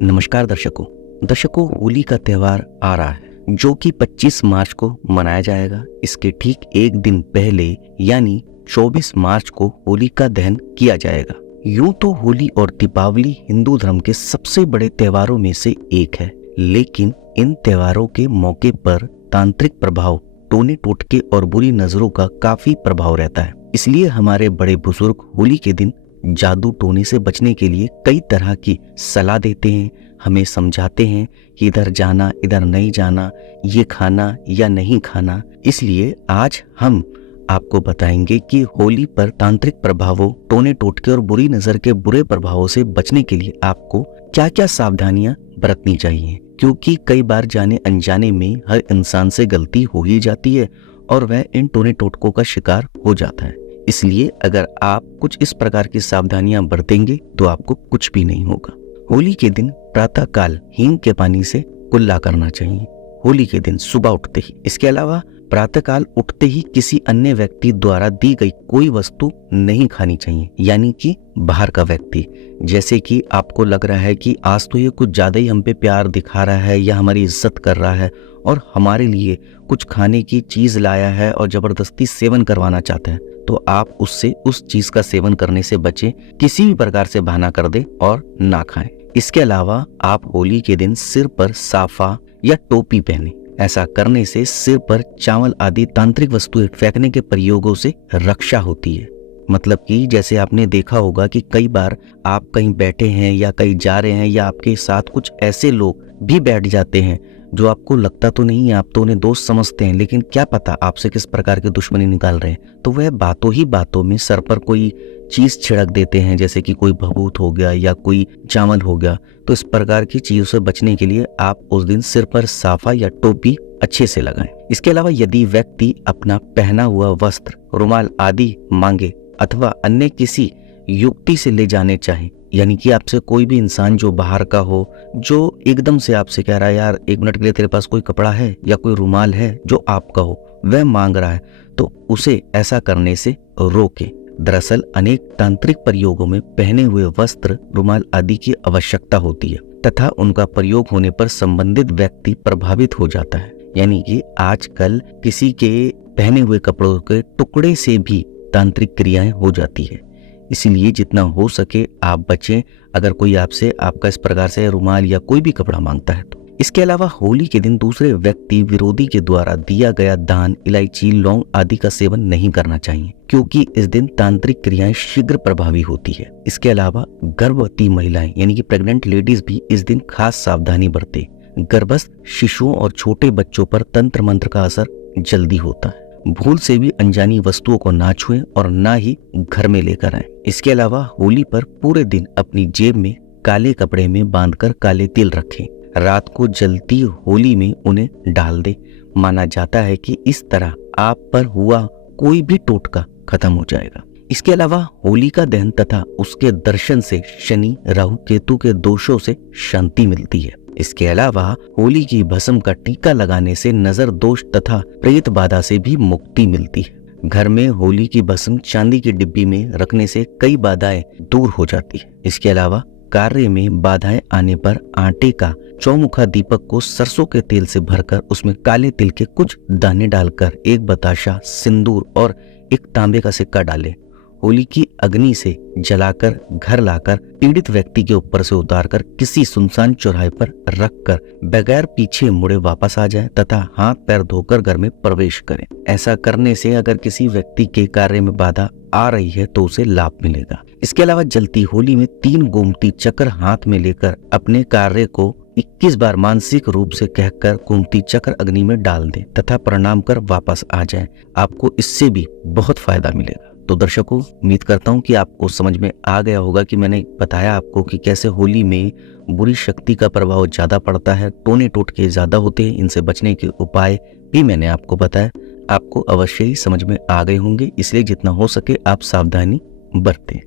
नमस्कार दर्शकों, होली का त्योहार आ रहा है जो कि 25 मार्च को मनाया जाएगा। इसके ठीक एक दिन पहले यानी 24 मार्च को होलिका दहन किया जाएगा। यूं तो होली और दीपावली हिंदू धर्म के सबसे बड़े त्योहारों में से एक है, लेकिन इन त्योहारों के मौके पर तांत्रिक प्रभाव, टोने टोटके और बुरी नजरों का काफी प्रभाव रहता है। इसलिए हमारे बड़े बुजुर्ग होली के दिन जादू टोने से बचने के लिए कई तरह की सलाह देते हैं, हमें समझाते हैं कि इधर जाना इधर नहीं जाना, ये खाना या नहीं खाना। इसलिए आज हम आपको बताएंगे कि होली पर तांत्रिक प्रभावों, टोने टोटके और बुरी नजर के बुरे प्रभावों से बचने के लिए आपको क्या क्या सावधानियां बरतनी चाहिए, क्योंकि कई बार जाने अनजाने में हर इंसान से गलती हो ही जाती है और वह इन टोने टोटकों का शिकार हो जाता है। इसलिए अगर आप कुछ इस प्रकार की सावधानियां बरतेंगे तो आपको कुछ भी नहीं होगा। होली के दिन प्रातः काल हींग के पानी से कुल्ला करना चाहिए, होली के दिन सुबह उठते ही। इसके अलावा प्रातः काल उठते ही किसी अन्य व्यक्ति द्वारा दी गई कोई वस्तु नहीं खानी चाहिए, यानी कि बाहर का व्यक्ति। जैसे कि आपको लग रहा है कि आज तो ये कुछ ज्यादा ही हम पे प्यार दिखा रहा है या हमारी इज्जत कर रहा है और हमारे लिए कुछ खाने की चीज लाया है और जबरदस्ती सेवन करवाना चाहता है, तो आप उससे उस चीज का सेवन करने से बचें। किसी भी प्रकार से बहाना कर दे और ना खाएं। इसके अलावा आप होली के दिन सिर पर साफा या टोपी पहने। ऐसा करने से सिर पर चावल आदि तांत्रिक वस्तुएं फेंकने के प्रयोगों से रक्षा होती है। मतलब कि जैसे आपने देखा होगा कि कई बार आप कहीं बैठे हैं या कहीं जा रहे हैं या आपके साथ कुछ ऐसे लोग भी बैठ जाते हैं जो आपको लगता तो नहीं है, आप तो उन्हें दोस्त समझते हैं, लेकिन क्या पता आपसे किस प्रकार की दुश्मनी निकाल रहे हैं। तो वह बातों ही बातों में सर पर कोई चीज छिड़क देते हैं, जैसे कि कोई भभूत हो गया या कोई चावल हो गया। तो इस प्रकार की चीजों से बचने के लिए आप उस दिन सिर पर साफा या टोपी अच्छे से लगाएं। इसके अलावा यदि व्यक्ति अपना पहना हुआ वस्त्र, रुमाल आदि मांगे अथवा अन्य किसी युक्ति से ले जाने चाहे, यानी कि आपसे कोई भी इंसान जो बाहर का हो, जो एकदम से आपसे कह रहा है यार एक मिनट के लिए तेरे पास कोई कपड़ा है या कोई रुमाल है जो आपका हो, वह मांग रहा है, तो उसे ऐसा करने से रोके। दरअसल अनेक तांत्रिक प्रयोगों में पहने हुए वस्त्र, रुमाल आदि की आवश्यकता होती है तथा उनका प्रयोग होने पर संबंधित व्यक्ति प्रभावित हो जाता है। यानी कि आजकल किसी के पहने हुए कपड़ों के टुकड़े से भी तांत्रिक क्रियाएं हो जाती है। इसीलिए जितना हो सके आप बचें अगर कोई आपसे आपका इस प्रकार से रुमाल या कोई भी कपड़ा मांगता है तो। इसके अलावा होली के दिन दूसरे व्यक्ति विरोधी के द्वारा दिया गया दान, इलायची, लौंग आदि का सेवन नहीं करना चाहिए, क्योंकि इस दिन तांत्रिक क्रियाएं शीघ्र प्रभावी होती है। इसके अलावा गर्भवती महिलाएं यानी कि प्रेग्नेंट लेडीज भी इस दिन खास सावधानी बरते। गर्भस्थ शिशुओं और छोटे बच्चों पर तंत्र मंत्र का असर जल्दी होता है। भूल से भी अनजानी वस्तुओं को ना छुएं और ना ही घर में लेकर आएं। इसके अलावा होली पर पूरे दिन अपनी जेब में काले कपड़े में बांधकर काले तिल रखें। रात को जलती होली में उन्हें डाल दें। माना जाता है कि इस तरह आप पर हुआ कोई भी टोटका खत्म हो जाएगा। इसके अलावा होली का दहन तथा उसके दर्शन से शनि, राहु, केतु के दोषों से शांति मिलती है। इसके अलावा होली की भस्म का टीका लगाने से नजर दोष तथा प्रेत बाधा से भी मुक्ति मिलती है। घर में होली की भस्म चांदी की डिब्बी में रखने से कई बाधाएं दूर हो जाती है। इसके अलावा कार्य में बाधाएं आने पर आटे का चौमुखा दीपक को सरसों के तेल से भरकर उसमें काले तिल के कुछ दाने डालकर एक बताशा, सिंदूर और एक तांबे का सिक्का डालें। होली की अग्नि से जलाकर घर लाकर पीड़ित व्यक्ति के ऊपर से उतारकर किसी सुनसान चौराहे पर रखकर बगैर पीछे मुड़े वापस आ जाएं तथा हाथ पैर धोकर घर में प्रवेश करें। ऐसा करने से अगर किसी व्यक्ति के कार्य में बाधा आ रही है तो उसे लाभ मिलेगा। इसके अलावा जलती होली में 3 गोमती चक्र हाथ में लेकर अपने कार्य को 21 बार मानसिक रूप से कहकर गोमती चक्र अग्नि में डाल दें तथा प्रणाम कर वापस आ जाएं। आपको इससे भी बहुत फायदा मिलेगा। तो दर्शकों, उम्मीद करता हूँ कि आपको समझ में आ गया होगा कि मैंने बताया आपको कि कैसे होली में बुरी शक्ति का प्रभाव ज्यादा पड़ता है, टोने टोटके ज्यादा होते हैं, इनसे बचने के उपाय भी मैंने आपको बताया। आपको अवश्य ही समझ में आ गए होंगे, इसलिए जितना हो सके आप सावधानी बरतें।